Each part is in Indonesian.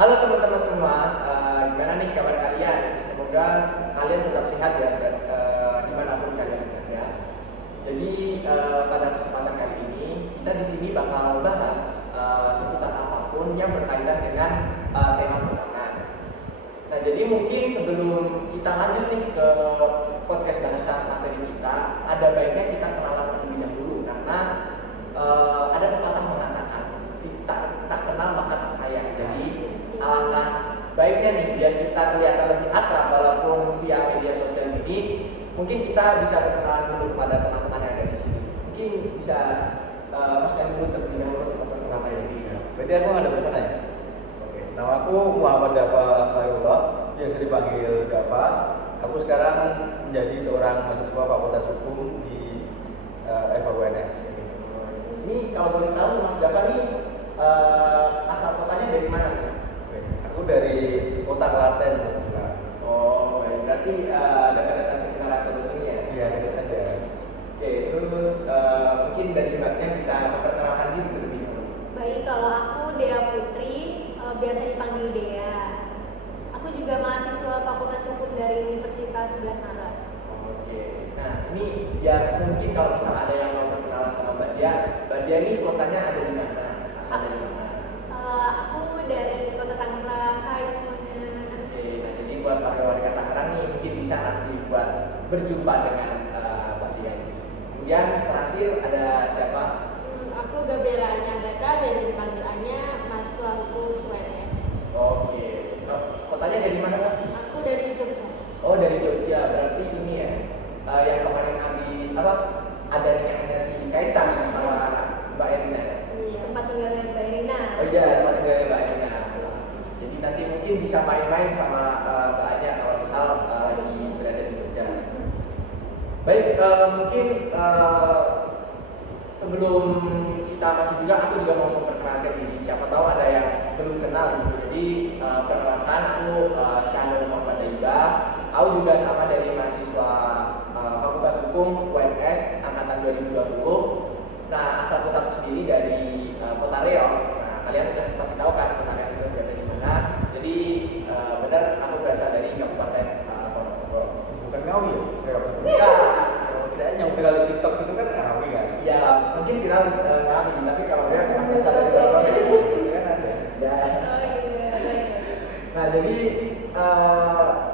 Halo teman-teman semua, gimana nih kabar kalian? Semoga kalian tetap sehat ya, dimanapun kalian berada. Jadi pada kesempatan kali ini kita di sini bakal bahas seputar apapun yang berkaitan dengan tema keuangan. Nah, jadi mungkin sebelum kita lanjut nih ke podcast bahasan materi kita, ada baiknya kita kenalan terlebih dahulu karena ada pepatah mengatakan tak kenal maka tak sayang. Jadi alangkah baiknya nih biar kita kelihatan lebih akrab walaupun via media sosial ini, mungkin kita bisa berkenalan dulu kepada teman-teman yang ada di sini. Mungkin bisa Mas Yan dulu terlebih dahulu untuk memperkenalkan diri. Berarti aku ada pesan ya? Oke. Nama aku Muhammad Dafa Khairullah, biasa dipanggil Dafa. Aku sekarang menjadi seorang mahasiswa Fakultas Hukum di FHUNS. Ini kalau boleh tahu Mas Dafa ini asal kotanya dari mana? Aku dari kota Klaten. Oh, baik. Berarti dekat-dekat sekitaran sebelah sini ya? Iya, dekat aja. Oke, terus mungkin dari Mbaknya bisa memperkenalkan diri terlebih dahulu. Baik, kalau aku Dea Putri, biasa dipanggil Dea. Aku juga mahasiswa Fakultas Hukum dari Universitas 11 Maret. Oke, nah ini biar mungkin kalau misalnya ada yang mau berkenalan sama Mbak Dia ini kotanya ada di mana? Ada di mana? Aku dari Kota Tangerang. Hai semuanya. Oke, nah jadi buat warga Tangerang nih mungkin bisa nanti buat berjumpa dengan Mbak Dia. Kemudian terakhir ada siapa? Aku Gabriela Anyagata, biasa dipanggil Anya, mahasiswa Hukum UNS. Oke, kotanya dari mana Mbak? Aku dari Jogja. Oh, dari Jogja, berarti ini ya yang kemarin ada nikahnya si Kaisang sama Mbak Erina. Iya, tempat tinggalnya Mbak Irina. Oh iya, tempat tinggalnya Mbak Erina. Jadi nanti mungkin bisa main-main sama Mbak Anya kalau misal lagi berada di Jogja. Baik, mungkin sebelum kita masuk juga, aku juga mau memperkenalkan diri. Siapa tahu ada yang belum kenal gitu. Jadi perkenalkan, aku Syanul Muhammad Daiba. Aku juga sama dari mahasiswa Fakultas Hukum UNS angkatan 2020. Nah, asal kota sendiri dari Kota Riau. Nah, kalian udah pasti tahu kan Kota Riau itu berada di mana. Jadi benar aku berasal dari Kabupaten Ponorogo. Bukan Ngawi ya? Bukan. Kirain yang viral di TikTok itu kan Ngawi kan? Ya, mungkin viral Ngawi, tapi kalau dia memang berasal dari Ponorogo. Kan ada. Ya. Oh iya, baik. Nah, jadi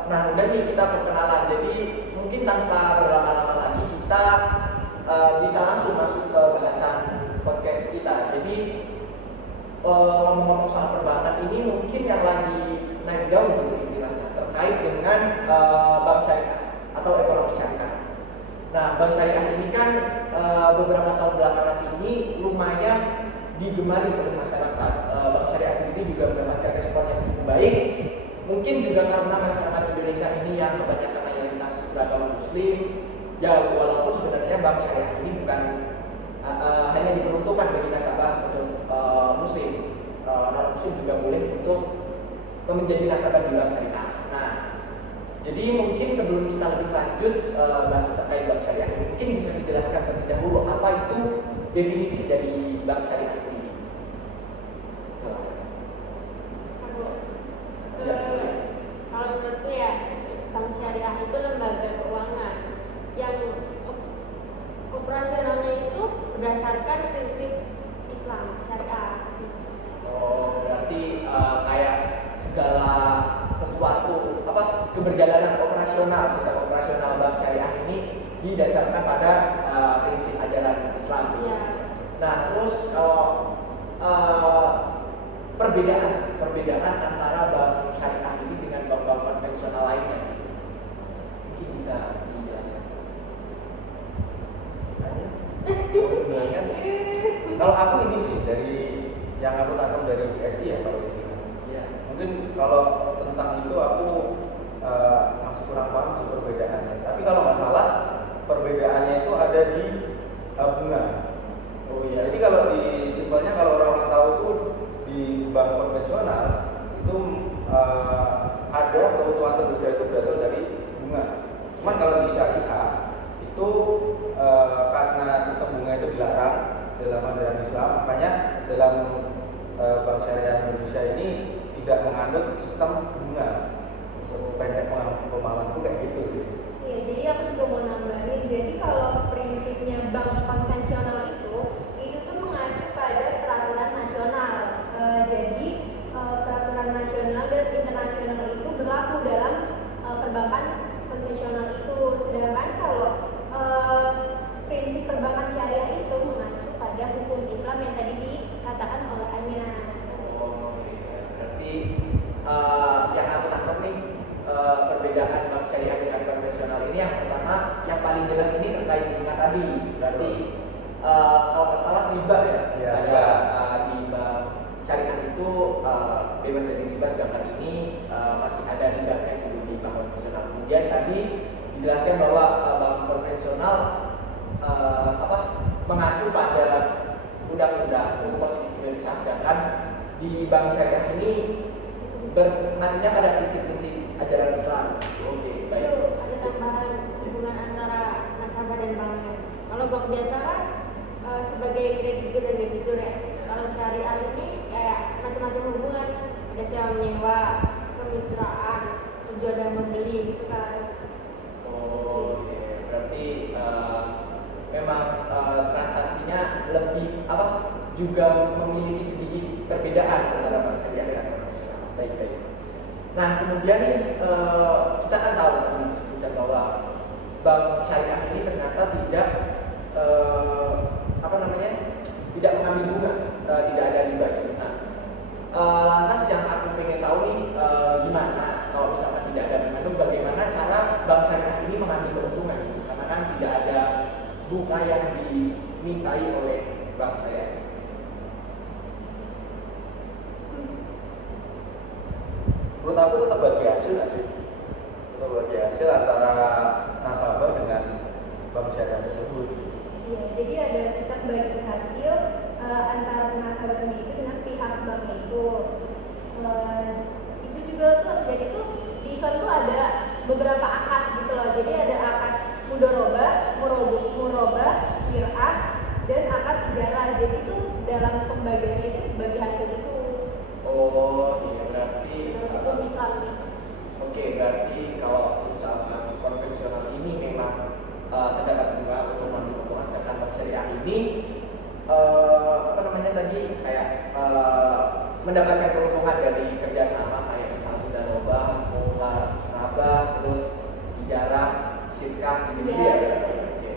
nah udah nih kita perkenalan. Jadi mungkin tanpa berlama-lama lagi kita bisa langsung masuk ke bahasan podcast kita. Jadi ngomong-ngomong soal perbankan ini mungkin yang lagi naik daun gitu istilahnya terkait dengan bank syariah atau ekonomi syariah. Nah, bank syariah ini kan beberapa tahun belakangan ini lumayan digemari oleh masyarakat. Bank syariah sendiri juga mendapatkan respon yang cukup baik. Mungkin juga karena masyarakat Indonesia ini yang kebanyakan mayoritas beragama Muslim. Ya, walaupun sebenarnya bank syariah ini bukan hanya diperuntukkan bagi nasabah untuk Muslim, non Muslim juga boleh untuk menjadi nasabah di bank syariah. Nah, jadi mungkin sebelum kita lebih lanjut bahas terkait bank syariah ini, mungkin bisa dijelaskan terlebih dahulu apa itu definisi dari bank syariah sendiri. Kalau menurutku ya, bank syariah itu lembaga keuangan yang operasionalnya itu berdasarkan prinsip Islam syariah. Oh, berarti kayak segala sesuatu keberjalanan operasional secara operasional bank syariah ini didasarkan pada prinsip ajaran Islam. Iya. Nah, terus perbedaan antara bank syariah ini dengan bank-bank konvensional lainnya mungkin bisa dijelaskan. Kalau aku ini sih dari yang aku tangkap dari BSI ya kalau ini. Ya. Mungkin kalau tentang itu aku masih kurang paham sih perbedaannya. Tapi kalau nggak salah perbedaannya itu ada di bunga. Oh iya. Jadi kalau di simpelnya kalau orang tahu tuh di bank konvensional itu ada keuntungan terbesar itu berasal dari bunga. Cuman kalau di syariah itu karena sistem bunga itu dilarang dalam ajaran Islam, makanya dalam bank syariah Indonesia ini tidak menganut sistem bunga. Pendek pemahamanku kayak gitu. Iya, jadi aku juga mau nambahin. Jadi kalau prinsipnya bank konvensional itu tuh mengacu pada peraturan nasional. Jadi peraturan nasional dan internasional itu berlaku dalam perbankan konvensional itu. Sedangkan kalau prinsip perbankan syariah itu mengacu pada hukum Islam yang tadi dikatakan oleh Anya. Oh iya, berarti yang aku tangkap nih perbedaan bank syariah dengan konvensional ini yang pertama, yang paling jelas ini terkait bunga tadi. Berarti kalau nggak salah riba ya, Iya. di bank syariah itu bebas dari riba, sedangkan ini masih ada ribanya gitu di bank konvensional. Kemudian tadi dijelaskan bahwa bank konvensional mengacu pada undang-undang hukum positif Indonesia, sedangkan di bank syariah ini mengacunya pada prinsip-prinsip ajaran Islam. Oke, baik. Itu ada tambahan hubungan antara nasabah dan banknya. Kalau bank biasa kan sebagai kreditur dan debitur ya. Kalau syariah ini kayak macam-macam hubungan, ada sewa menyewa, kemitraan, jual dan membeli gitu kan. Oh, oke. Berarti memang transaksinya lebih juga memiliki sedikit perbedaan antara bank syariah dengan konvensional. Baik. Nah, kemudian nih kita kan tahu disebutkan bahwa bank syariah ini ternyata tidak tidak mengambil bunga, tidak ada riba gitu. Nah, lantas yang aku pengen tahu nih gimana kalau misalkan tidak ada bunga itu bagaimana cara bank syariah ini mengambil keuntungan gitu? Karena kan tidak ada bunga yang dimintai oleh bank syariah. Menurut aku tetap bagi hasil nggak sih? Tetap bagi hasil antara nasabah dengan bank syariah tersebut. Iya, jadi ada sistem bagi hasil antara nasabahnya itu dengan pihak bank itu. Itu juga tuh jadi tuh di Islam tuh ada beberapa akad gitu loh. Jadi ada akad mudorobah, murobah, sirah, dan akad ijarah. Jadi tuh dalam pembagiannya itu bagi hasil itu. Oh iya, berarti Hukum Islam. oke, berarti kalau misalkan konvensional ini memang terdapat bunga untuk mengambil keuntungan, sedangkan bank syariah ini tadi kayak mendapatkan keuntungan dari kerjasama kayak misalnya mudharabah, murabah, terus ijarah, syirkah gitu ya. Oke.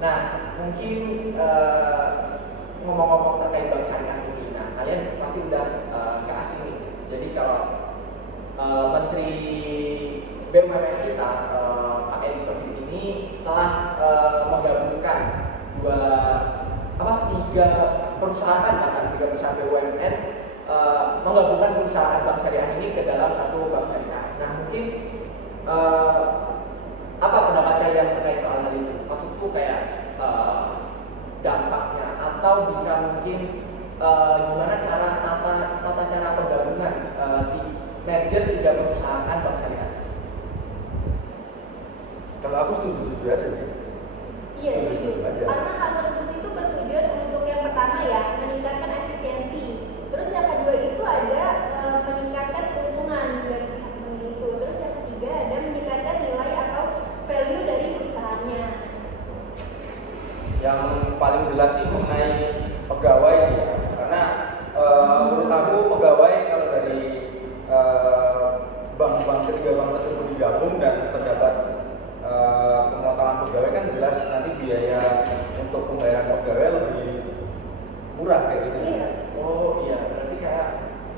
Nah, mungkin ngomong-ngomong terkait bank syariah ini, nah kalian pasti udah nggak asing nih. Jadi kalau Menteri BUMN kita Pak Erick Thohir ini telah menggabungkan tiga perusahaan BUMN menggabungkan perusahaan bank syariah ini ke dalam satu bank syariah. Nah mungkin apa pendapat kalian terkait soal hal itu? Maksudku kayak dampaknya atau bisa mungkin gimana cara tata cara penggabungan merger tiga perusahaan bank syariah. Kalau aku setuju aja sih. Iya, setuju. Aja. Karena hal tersebut itu bertujuan untuk yang pertama ya, meningkatkan efisiensi. Terus yang kedua itu ada meningkatkan keuntungan dari pihak bank itu. Terus yang ketiga ada meningkatkan nilai atau value dari perusahaannya. Yang paling jelas sih mengenai pegawai sih ya. Karena menurut aku pegawai kalau dari bank-bank ketiga bank tersebut digabung dan terdapat pemotongan pegawai kan jelas nanti biaya untuk pembayaran pegawai lebih murah kayak gitu. Iya. Oh iya, berarti kayak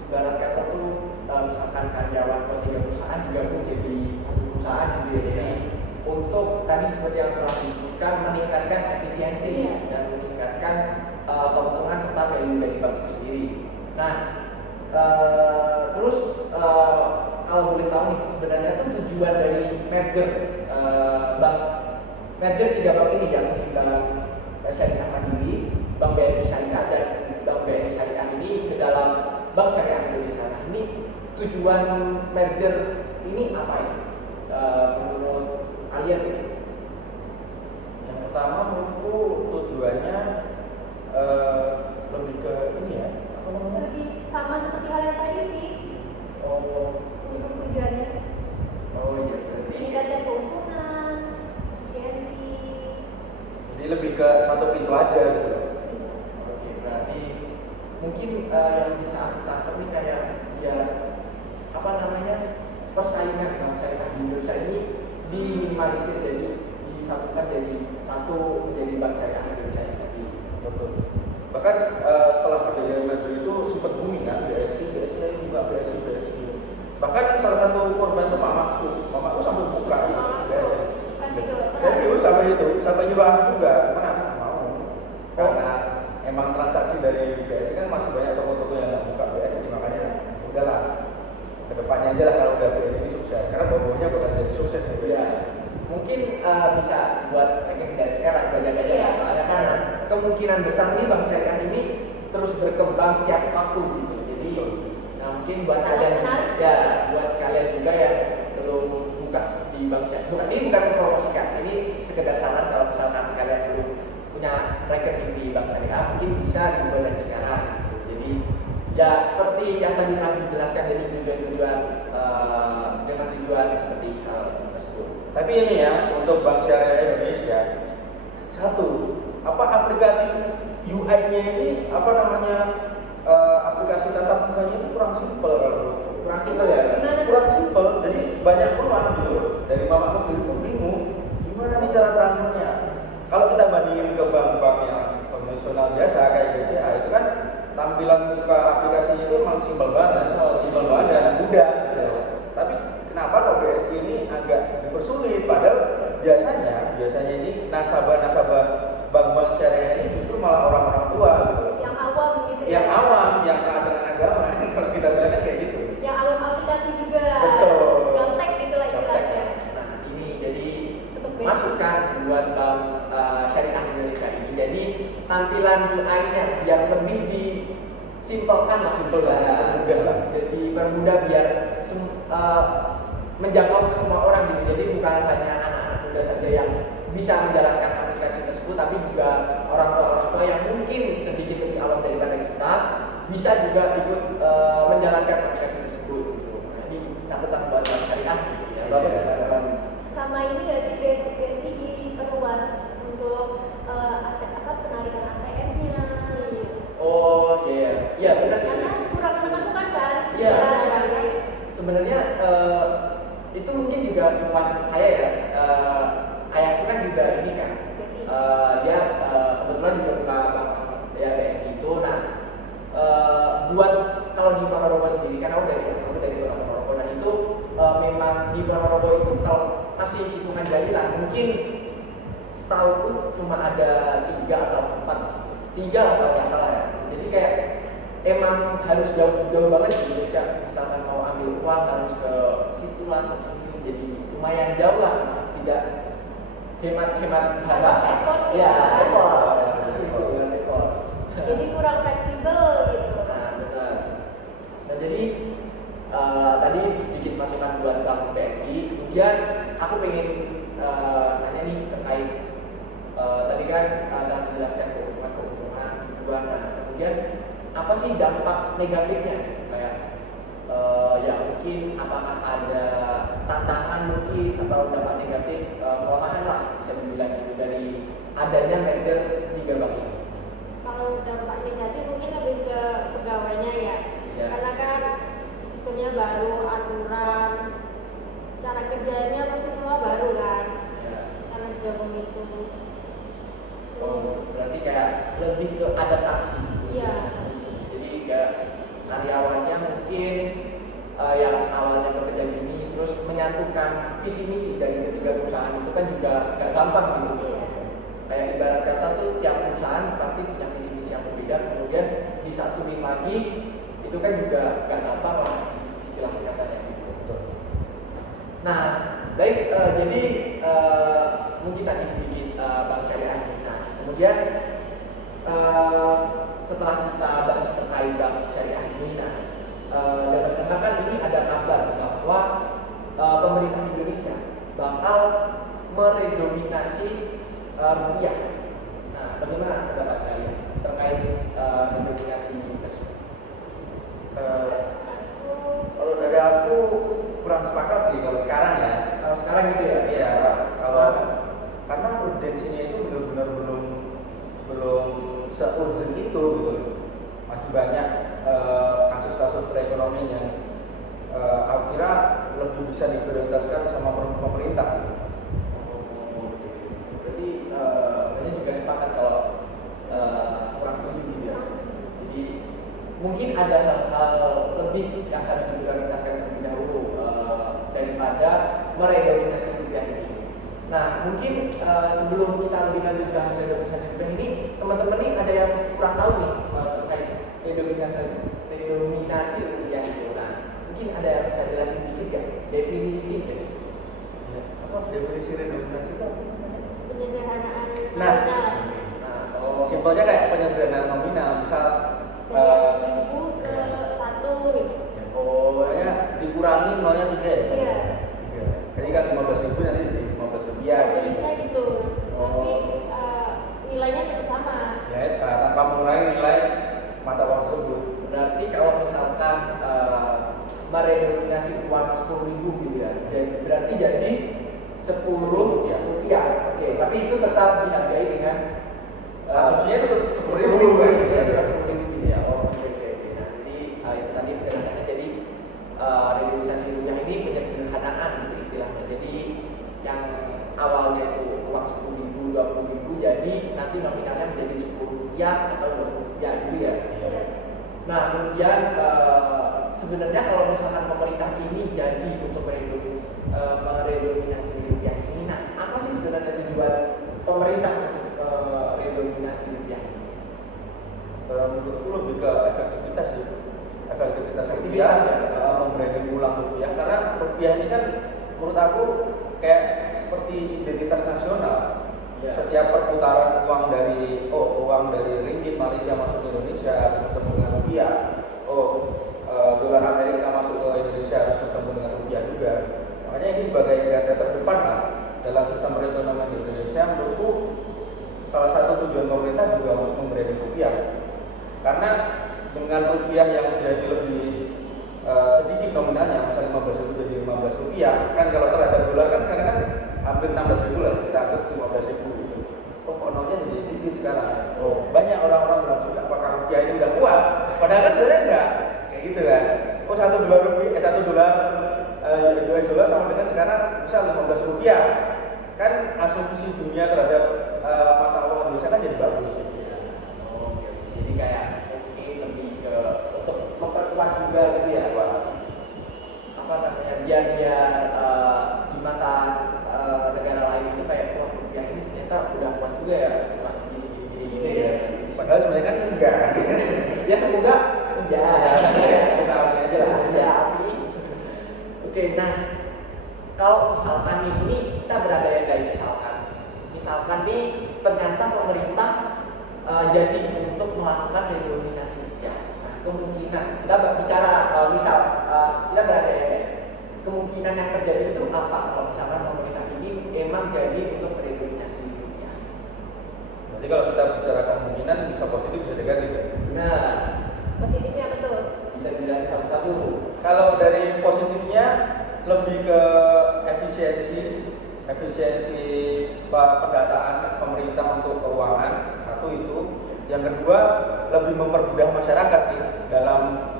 ibarat kata tuh misalkan karyawan tiga perusahaan digabung jadi satu perusahaan gitu ya. Jadi untuk tadi seperti yang telah disebutkan meningkatkan efisiensi dan meningkatkan keuntungan serta value dari bank itu sendiri. Nah, terus kalau boleh tahu nih sebenarnya tuh tujuan dari merger tiga bank ini yang di dalam Syariah Mandiri, Bank BRI Syariah dan Bank BRI Syariah ini ke dalam Bank Syariah Indonesia. Nah, ini tujuan merger ini apa ya? Menurut kalian? Yang pertama menurutku tujuannya lebih ke ini ya, apa namanya? Lebih sama seperti hal yang tadi sih. Oh, untuk tujuannya oh iya berarti. meningkatkan keuntungan, efisiensi. Jadi lebih ke satu pintu aja gitu. Oke, berarti mungkin yang bisa aku tangkap ini kayak ya apa namanya persaingan bank syariah di Indonesia ini diminimalisir, jadi disatukan jadi satu menjadi bank syariah Indonesia ini tadi. Betul. Bahkan setelah perjanjian merger itu sempat booming kan, BSI juga BSI. Bahkan salah satu korban itu mamaku sampai buka BSI. Serius sampai nyuruh aku juga, cuman aku nggak mau. Karena emang transaksi dari BSI kan masih banyak toko-toko yang nggak buka BSI, makanya udahlah. Kedepannya aja lah kalau udah BSI ini sukses, karena baunya bakal jadi sukses ya. Ya, mungkin bisa buat ranking dari sekarang jaga-jaga Iya. soalnya kan kemungkinan besar nih bank syariah ini terus berkembang tiap waktu gitu. Jadi nah mungkin buat Sangat kalian menarik. ya buat kalian juga yang belum buka di bank syariah. Ini bukan mempromosikan, ini sekedar saran kalau misalkan kalian belum punya rekening di bank syariah mungkin bisa dibuat dari sekarang gitu. Jadi ya seperti yang tadi telah dijelaskan dari tujuan-tujuan dengan tujuan seperti hal tersebut. Tapi ini ya untuk Bank Syariah Indonesia, satu apa aplikasi UI-nya ini apa namanya aplikasi tatap mukanya itu kurang simpel kalau Kurang simpel ya? Gimana? kurang simpel, jadi banyak peluang gitu. Dari mamaku sendiri pun bingung gimana nih cara transfernya. Kalau kita bandingin ke bank-bank yang konvensional biasa kayak BCA itu kan tampilan muka aplikasinya itu memang simpel banget dan mudah gitu. Tapi kenapa kok BSI ini agak dipersulit? Padahal biasanya ini nasabah bank-bank syariah ini justru malah orang-orang tua gitu. Yang awam gitu Yang ya. awam, yang taat dengan agama, kalau kita bilangnya kayak gitu. Yang awam aplikasi juga. Betul. Gaptek gitu lah istilahnya. Nah ini jadi Untuk basic. masukan buat bank syariah Indonesia ini. Jadi tampilan UI-nya biar lebih disimpelkan lah simpel lah. Jadi permudah biar menjangkau ke semua orang gitu. Jadi bukan hanya anak-anak muda saja yang bisa menjalankan aplikasi tersebut, tapi juga orang tua yang mungkin sedikit lebih awam daripada kita bisa juga ikut menjalankan aplikasi tersebut. Gitu. Nah ini catatan buat bank syariah. Ya, bagus ya. Sama ini nggak sih BSI diperluas untuk penarikan ATM-nya. Oh iya, iya benar sih. Karena kurang menentukan kan? Iya. Ya. Sebenarnya itu mungkin juga teman saya ya. Ayahku kan juga ini kan, dia kebetulan juga buka bank ya BSI itu. Nah, buat kalau di Ponorogo sendiri kan aku dari asal dari Kota Ponorogo, dan itu memang di Ponorogo itu kalau masih hitungan jari lah, mungkin setahun cuma ada 3 atau 4 lah kalau nggak salah ya. Jadi kayak emang harus jauh banget gitu. Ketika misalkan mau ambil uang harus ke situ lah ke sini, jadi lumayan jauh lah, tidak hemat Harus effort ya, ya. effort seperti itu, harus effort. Jadi kurang fleksibel gitu. Nah benar. Nah jadi tadi sedikit masukan buat bank BSI. Kemudian aku pengen nanya nih terkait tadi kan telah menjelaskan keuntungan tujuan. Nah kemudian apa sih dampak negatifnya? Kayak ya mungkin apakah ada tantangan mungkin atau dampak negatif kelemahan lah bisa dibilang gitu dari adanya merger tiga bank ini. Kalau dampak negatif mungkin lebih ke pegawainya ya. Ya. Karena kan sistemnya baru, aturan, cara kerjanya pasti semua baru kan. Ya. Karena digabung itu. Oh, berarti kayak lebih ke adaptasi. Iya. Jadi kayak karyawannya mungkin yang awalnya bekerja gini terus menyatukan visi misi dari ketiga perusahaan itu kan juga gak gampang gitu. Iya. Kayak ibarat kata tuh tiap perusahaan pasti punya visi misi yang berbeda, kemudian disatuin lagi itu kan juga gak gampang lah istilah katanya gitu. Nah, baik jadi mungkin tadi sedikit bank syariah ini. Nah, kemudian setelah kita bahas terkait bank syariah ini, nah dengar kan ini ada kabar bahwa pemerintah Indonesia bakal meredominasi rupiah. Nah, bagaimana pendapat kalian terkait redominasi tersebut? Aku Kalau dari aku kurang sepakat sih kalau sekarang ya. Kalau sekarang gitu ya? Iya, kalau karena urgensinya itu benar-benar belum se-urgent itu gitu. Masih banyak kasus-kasus perekonomian yang aku kira lebih bisa diprioritaskan sama pemerintah. Berarti saya juga sepakat kalau kurang setuju gitu ya. Jadi mungkin ada hal-hal lebih yang harus diprioritaskan terlebih dahulu daripada meredominasi rupiah ini. Nah, mungkin sebelum kita lebih lanjut bahas redominasi rupiah ini, teman-teman ini ada yang kurang tahu nih terkait redominasi rupiah itu. Nah, mungkin ada yang bisa jelasin dikit ya definisi gitu. Apa definisi redominasi itu? Penyederhanaan Nah, simpelnya kayak penyederhanaan nominal, misal dari 1.000 ke 1 gitu. pokoknya dikurangi nolnya 3 ya? Iya. Jadi kan 15.000 nanti jadi 15 rupiah. Jenisnya gitu. Tapi nilainya tetap sama. Ya, tanpa mengurangi nilai mata uang tersebut. Berarti kalau misalkan meredominasi uang 10.000 gitu ya, berarti jadi 10 rupiah. Oke, tapi itu tetap dihargai dengan Asumsinya itu 10.000 asumsinya tetap 10.000 ya. Oke. Nah, jadi itu tadi penjelasannya. Jadi redominasi rupiah ini penyederhanaan gitu istilahnya. Jadi yang awalnya itu uang 10.000, 20.000, jadi nanti nominalnya menjadi 10 rupiah atau 20 rupiah gitu ya. Nah, kemudian sebenarnya kalau misalkan pemerintah ini jadi untuk meredominasi rupiah ini, nah apa sih sebenarnya tujuan pemerintah untuk redominasi rupiah ini? Menurutku lebih ke efektivitas ya. Efektivitas Efektivitas, rupiah, membranding ulang rupiah, karena rupiah ini kan menurut aku kayak seperti identitas nasional. Ya. Setiap perputaran uang dari ringgit Malaysia masuk ke Indonesia harus bertemu dengan rupiah. Dolar Amerika masuk ke Indonesia harus bertemu dengan rupiah juga. Makanya ini sebagai garda terdepan lah dalam sistem perekonomian di Indonesia. Menurutku salah satu tujuan pemerintah juga untuk membranding rupiah. Karena dengan rupiah yang menjadi lebih sedikit nominalnya, misalnya 15.000 jadi 15 rupiah, kan kalau terhadap dolar kan sekarang kan hampir 16.000 lah, kita anggap 15.000 gitu. Kok nolnya jadi dikit sekarang? Banyak orang-orang berasumsi apakah rupiah ini udah kuat? Padahal kan sebenarnya enggak, kayak gitu kan. $1 US dollar sama dengan sekarang misal 15 rupiah. Kan asumsi dunia terhadap mata uang Indonesia kan jadi bagus. Jadi kayak mungkin lebih ke untuk memperkuat juga gitu ya, apa namanya, biar di mata negara lain itu kayak wah rupiah ini ternyata udah kuat juga ya, masih gini ya. Padahal sebenarnya kan enggak. Ya semoga ya kita aja lah ya api. Oke, nah kalau misalkan ini kita berada yang kayak misalkan nih ternyata pemerintah jadi untuk melakukan redominasi rupiah. Nah, kemungkinan kita bicara kita berada ya, kemungkinan yang terjadi itu apa kalau misalkan pemerintah ini emang jadi untuk redominasi rupiah? Jadi kalau kita bicara kemungkinan bisa positif bisa negatif ya. Nah, Positifnya betul. bisa dijelaskan satu-satu. Kalau dari positifnya lebih ke efisiensi pendataan pemerintah untuk keuangan, satu itu. Yang kedua lebih mempermudah masyarakat sih dalam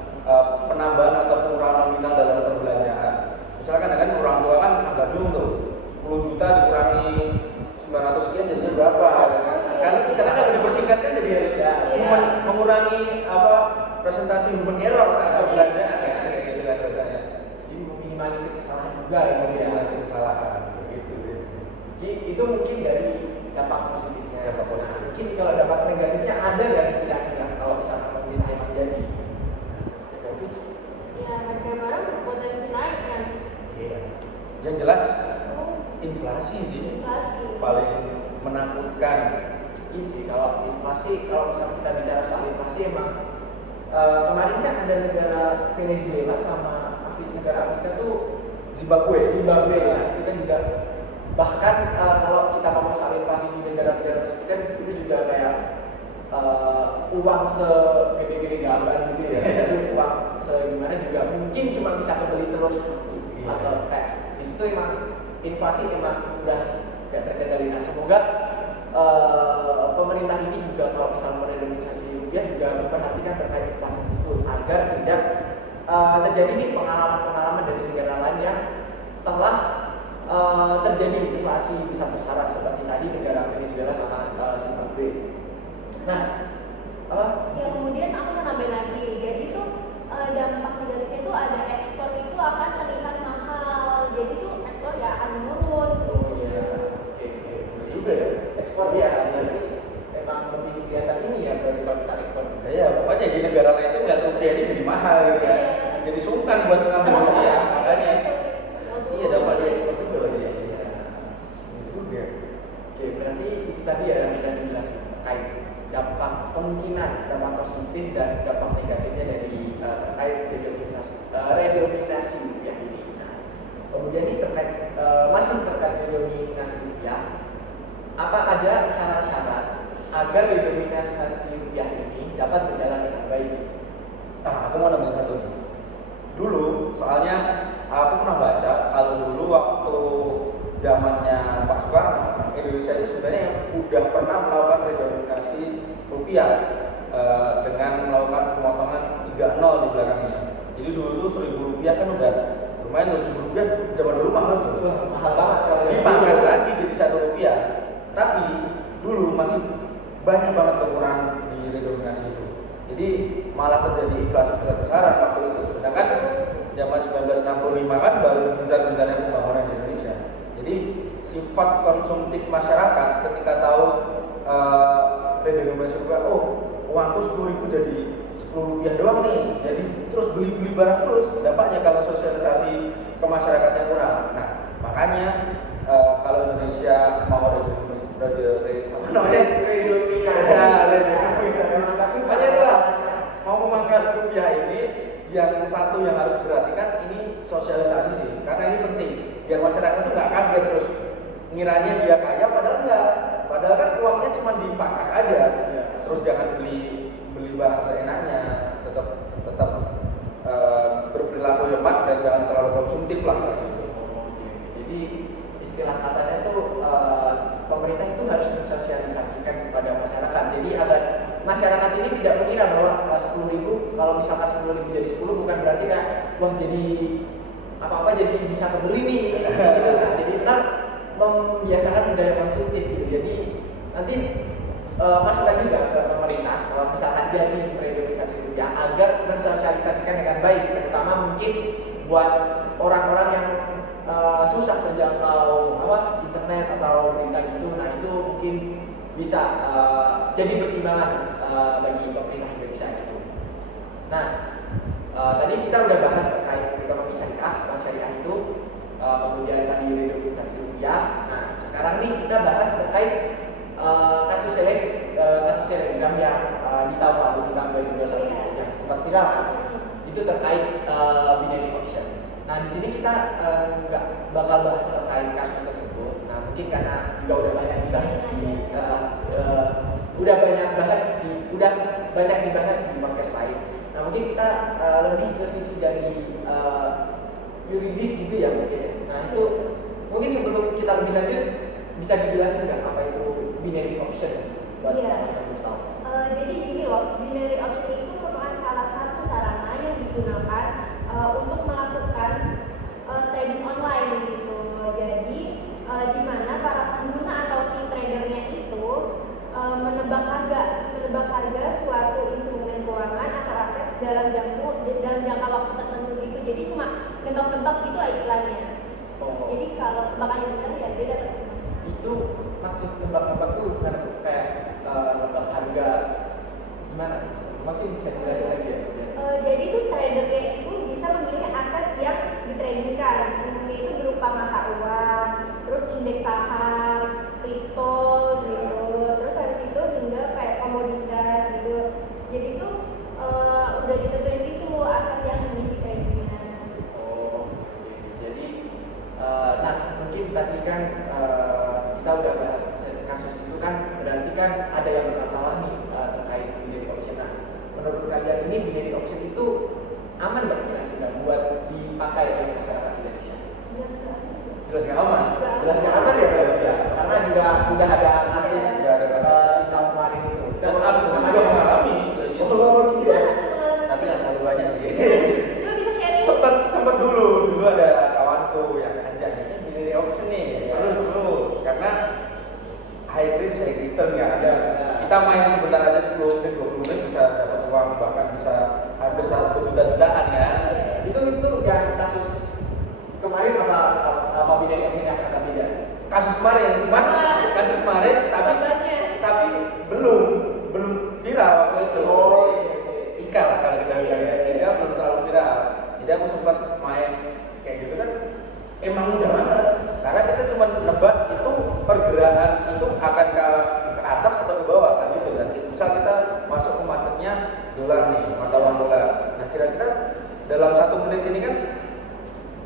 penambahan atau pengurangan nominal dalam perbelanjaan. Misalkan kan orang tua kan agak bingung tuh, 10 juta dikurangi 900 sekian jadinya berapa? Karena sekarang kalau dipersingkat kan jadi mengurangi presentasi human error saat perbelanjaan ya, kayak gitu kan rasanya. Jadi meminimalisir kesalahan juga ya, Meminimalisir kesalahan begitu. Jadi itu mungkin dari dampak positifnya. Dampak positif. Nah, mungkin kalau dampak negatifnya ada nggak kira-kira kalau misalkan pemerintah emang jadi negatif? Ya harga barang berpotensi naik kan. Iya. Yang jelas inflasi sih Inflasi. paling menakutkan. Iya sih, kalau inflasi, kalau misalnya kita bicara soal inflasi emang kemarin kan ada negara Venezuela sama negara Afrika tuh Zimbabwe ya, itu kan juga bahkan kalau kita ngomong soal inflasi di negara-negara tersebut kan itu juga kayak uang segede-gede gaban gitu ya, itu uang segimana juga mungkin cuma bisa kebeli terus atau di situ emang inflasi emang udah gak terkendali. Nah semoga pemerintah ini juga kalau misalnya meredomisasi rupiah juga memperhatikan terkait inflasi tersebut agar tidak terjadi nih pengalaman-pengalaman dari negara lain yang telah terjadi inflasi besar-besaran seperti tadi negara Venezuela sama Zimbabwe. Nah, apa? Ya kemudian aku mau nambahin lagi, jadi tuh dampak negatifnya tuh ada ekspor itu akan terlihat mahal, jadi tuh ekspor ya akan menurun. Oh iya, oke, benar juga ya. Ekspor ya, jadi emang lebih kelihatan ini ya berarti kalau kita ekspor. Ya, pokoknya di negara lain itu nggak rupiah ini jadi mahal gitu ya. Jadi sungkan buat ngambil rupiah, makanya iya dapat di ekspor juga loh ya. Itu dia. Oke, berarti itu tadi ya yang sudah dijelaskan terkait dampak kemungkinan dampak positif dan dampak negatifnya dari terkait redenominasi rupiah ini. Nah, kemudian ini terkait masih terkait redenominasi rupiah, apa ada syarat-syarat agar redenominasi rupiah ini dapat berjalan dengan baik? Nah, aku mau nambahin satu nih. Dulu, soalnya aku pernah baca kalau dulu waktu zamannya Pak Soekarno, Indonesia itu sebenarnya udah pernah melakukan redenominasi rupiah dengan melakukan pemotongan 3 di belakangnya. Jadi dulu tuh 1.000 rupiah kan udah lumayan, 1.000 rupiah zaman dulu mahal tuh. Wah, mahal banget kalau Dipangkas lagi jadi 1 rupiah. Tapi dulu masih banyak banget kekurangan di redenominasi itu. Jadi malah terjadi inflasi besar-besaran waktu itu. Sedangkan zaman 1965 kan baru gencar-gencarnya pembangunan di Indonesia. Jadi sifat konsumtif masyarakat ketika tahu redenominasi rupiah, oh uangku 10.000 jadi 10 rupiah doang nih, jadi terus beli barang terus. Dampaknya kalau sosialisasi ke masyarakatnya kurang. Nah makanya kalau Indonesia mau mau memangkas rupiah ini, yang satu yang harus diperhatikan ini sosialisasi sih, karena ini penting biar masyarakat itu nggak kaget terus ngiranya dia kaya padahal enggak, padahal kan uangnya cuma dipangkas aja. Terus jangan beli barang seenaknya, tetap berperilaku hemat dan jangan terlalu konsumtif lah gitu. Jadi istilah katanya itu pemerintah itu harus mensosialisasikan kepada masyarakat. Jadi agar masyarakat ini tidak mengira bahwa 10.000 kalau misalkan 10.000 jadi 10 bukan berarti kan wah jadi apa-apa jadi bisa kebeli nih. Nah, jadi kita membiasakan budaya konsumtif gitu. Jadi nanti masukan juga ke pemerintah kalau misalkan jadi redenominasi rupiah agar mensosialisasikan dengan baik, terutama mungkin buat orang-orang yang susah terjangkau internet atau berita gitu. Nah itu mungkin bisa jadi pertimbangan bagi pemerintah Indonesia gitu. Nah tadi kita udah bahas terkait ekonomi syariah, bank syariah itu, kemudian tadi redenominasi rupiah. Nah sekarang nih kita bahas terkait kasus Telegram yang di tahun lalu, di tahun 2021 yang sempat viral kan, itu terkait binary option. Nah di sini kita nggak bakal bahas terkait kasus tersebut. Nah mungkin karena juga udah banyak dibahas di podcast lain. Nah mungkin kita lebih ke sisi dari yuridis gitu ya mungkin. Nah itu mungkin sebelum kita lebih lanjut bisa dijelasin nggak apa itu binary option? Iya. Jadi gini loh, binary option itu merupakan salah satu sarana yang digunakan untuk melakukan trading online gitu. Jadi di mana para pengguna atau si tradernya itu menebak harga suatu instrumen keuangan atau aset dalam jangka waktu tertentu gitu. Jadi cuma nebak-nebak gitu lah istilahnya. Jadi kalau tebakannya benar ya dia dapat. Itu maksud nebak-nebak tuh bukan kayak nebak harga gimana? Mungkin bisa dijelasin lagi ya. Jadi tuh tradernya itu bisa memilih aset yang ditradingkan. Umumnya itu berupa mata uang, terus indeks saham, kripto gitu. Terus habis itu hingga kayak komoditas gitu. Jadi tuh udah ditentuin gitu aset yang ingin ditradingkan. Oh, jadi nah mungkin tadi kan kita udah bahas kasus itu kan berarti ini kan ada yang bermasalah nih terkait binary option. Nah, menurut kalian ini binary option itu aman nggak kira-kira buat dipakai oleh masyarakat Indonesia? Jelas nggak aman. Jelas nggak aman ya, ya, karena juga udah ada kasus Udah ada kasus. di tahun kemarin itu. Dan aku juga mengalami. Oh, gitu ya. Tapi nggak terlalu banyak sih. Cuma bisa sharing. Sempet dulu ada kawanku yang anjay binary option nih seru karena high risk high return kan. Ya. Kita main sebentar aja 10 menit 20 menit bisa dapat uang bahkan bisa hampir 1 jutaan ya. Itu yang kasus kemarin apa binary option yang agak beda? Kasus kemarin tapi belum viral waktu itu. Oh, Ika lah kalau kita bilang ya. Ika belum terlalu viral. Jadi aku sempat main kayak gitu kan emang udah banget. Karena kita cuma nebak itu pergerakan itu akan ke atas atau ke bawah kan gitu. Dan misal kita masuk ke marketnya dolar nih, mata uang dolar. Nah kira-kira dalam 1 menit ini kan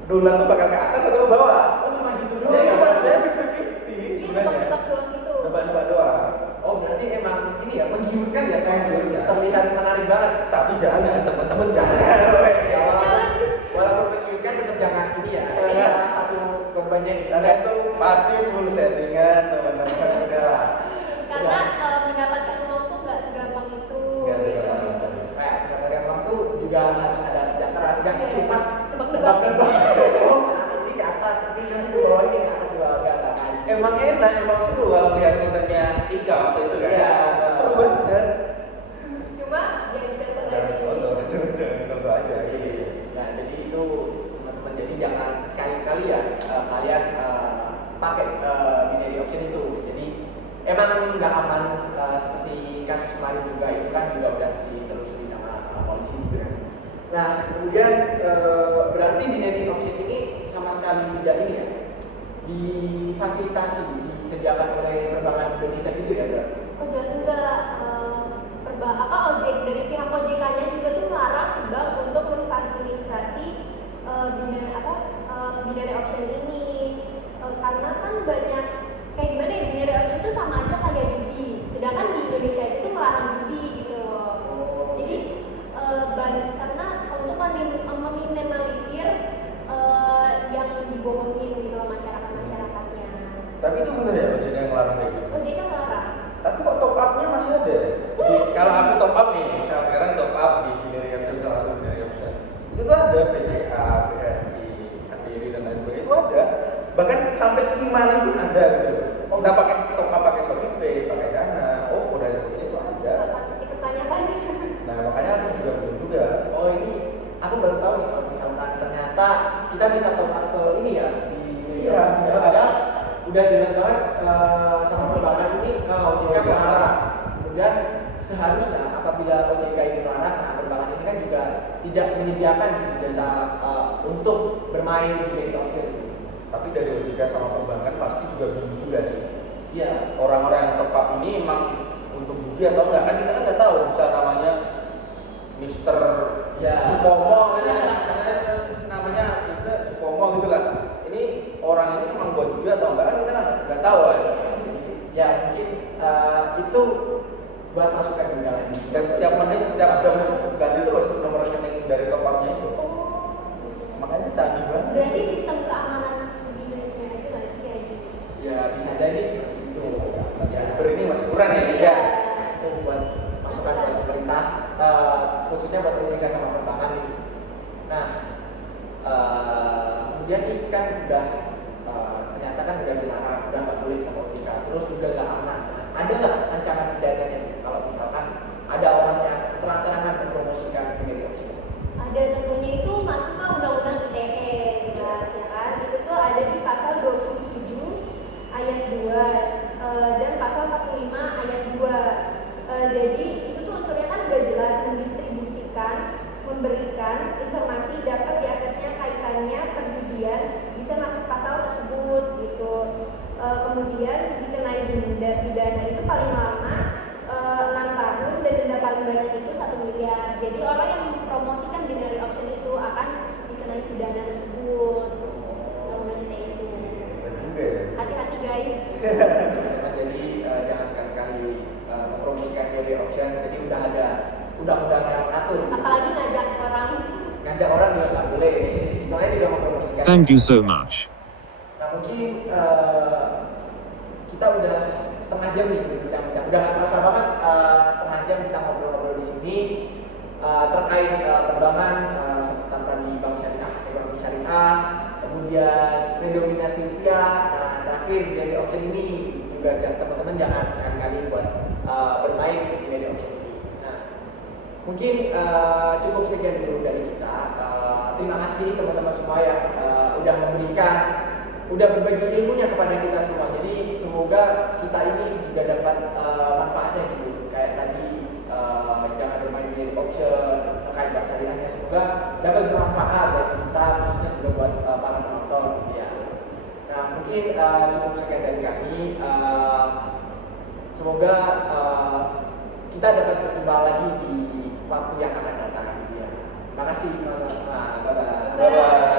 dolar tuh bakal ke atas atau ke bawah. Oh, cuma gitu doang. Jadi Ya? cuma sebenarnya 50-50 Ini sebenarnya. tebak-tebak doang gitu. Nebak-nebak doang. Oh, berarti emang ini ya menggiurkan ya kayak Menggiurkan. terlihat menarik banget. Tapi jangan teman-teman jangan. Ya, walaupun menggiurkan tetap jangan ini ya. Ini Iya. salah satu korbannya ini. Karena itu pasti full settingan teman-teman enggak lah. Karena mendapatkan uang tuh nggak segampang itu. Nggak segampang itu. Kayak mendapatkan uang tuh juga harus ada kerja keras, nggak Iya. cuma Tebak-tebak. Oh, ini di atas, ini di bawah, ini di atas juga enggak kan. Emang enak, emang seru kalau lihat kontennya Ika waktu itu kan. Iya. Seru banget. Cuma yang dicontoh Jangan lagi. contoh aja. Nah, jadi itu teman-teman, jadi jangan sekali-kali ya kalian pakai binary option itu. Jadi emang nggak aman seperti kasus kemarin juga itu kan juga udah ditelusuri sama polisi gitu ya. Nah, kemudian berarti binary option ini sama sekali tidak ini ya difasilitasi, disediakan oleh perbankan Indonesia gitu ya, Bro? Oh jelas enggak. Ojek dari pihak OJK-nya juga tuh melarang bank untuk memfasilitasi binary option ini. Karena kan banyak kayak gimana ya, binary option itu sama aja kayak judi. Sedangkan di Indonesia itu melarang judi gitu loh. Jadi karena untuk meminimalisir yang dibohongin gitu loh masyarakatnya. Tapi itu bener ya OJK yang ngelarang kayak gitu. OJK melarang. Tapi kok top up-nya masih ada? Kalau aku top up nih, misal sekarang top up di binary option salah satu binary option. Itu tuh ada BCA, BRI, Mandiri dan lain sebagainya itu ada. Bahkan sampai e-money pun ada gitu. Oh, kita pakai top up pakai ShopeePay, pakai Dana, OVO dan sebagainya itu ada. Patut dipertanyakan. Nah, makanya aku juga belum juga. Oh, ini aku baru tahu nih kalau misalkan ternyata kita bisa top up ke ini ya di Iya. padahal udah jelas banget sama perbankan ini OJK melarang. Kemudian seharusnya apabila OJK ini melarang, nah perbankan ini kan juga tidak menyediakan jasa untuk bermain di binary option. Tapi dari OJK sama perbankan pasti juga bingung juga sih. Iya. Orang-orang yang top up ini emang untuk judi atau enggak kan kita kan nggak tahu. Bisa namanya Mister Ya. Supomo, namanya Mister Supomo gitu lah. Ini orang ini emang buat judi atau enggak kan kita kan nggak tahu kan. Ya mungkin itu buat masukan juga lagi. Dan setiap menit, setiap jam ganti terus nomor rekening dari top up-nya itu. Makanya canggih banget. Berarti sistem keamanan di Indonesia itu nggak sih kayak gitu? Ya bisa jadi seperti itu. Ya. Ini masih kurang ya. Ya. Itu buat masukan buat pemerintah, khususnya buat komunikasi sama perbankan ini. Nah, kemudian ini kan udah ternyata kan udah dilarang, udah nggak boleh sama OJK, terus juga nggak aman. Nah, ada nggak ancaman pidananya kalau misalkan ada orang yang terang-terangan mempromosikan binary option? Ada, tentunya itu masuk ke undang-undang ITE jelas ya kan. Itu tuh ada di pasal 27 ayat 2 dan pasal 45 ayat 2. Jadi itu tuh unsurnya kan udah jelas mendistribusikan, memberikan informasi dapat diaksesnya kaitannya perjudian bisa masuk pasal tersebut gitu. Kemudian dikenai denda pidana itu paling lama 6 tahun dan denda paling banyak itu 1 miliar. Jadi orang yang mempromosikan binary option itu akan dikenai pidana tersebut. Undang-undang ITE itu. Benar juga ya. Hati-hati guys. Jadi jangan jangan sekali-kali mempromosikan value option. Jadi udah ada undang-undang yang mengatur. Apalagi Ngajak orang juga nggak boleh. Soalnya juga mempromosikan. Thank you so much. Nah mungkin kita udah setengah jam nih bincang-bincang. Udah nggak terasa banget setengah jam kita ngobrol-ngobrol di sini terkait perbankan seputar tadi bank syariah, ekonomi syariah, kemudian redominasi rupiah. Nah terakhir value option ini juga teman-teman jangan sekali-kali buat bermain di value option ini. Nah mungkin cukup sekian dulu dari kita. Terima kasih teman-teman semua yang udah berbagi ilmunya kepada kita semua. Jadi semoga kita ini juga dapat manfaatnya gitu. Kayak tadi jangan bermain di option terkait bank syariahnya. Semoga dapat bermanfaat bagi kita, khususnya juga buat para penonton gitu ya. Nah mungkin cukup sekian dari kami. Semoga kita dapat berjumpa lagi di waktu yang akan datang gitu ya. Terima kasih teman-teman semua. Bye bye. Bye bye.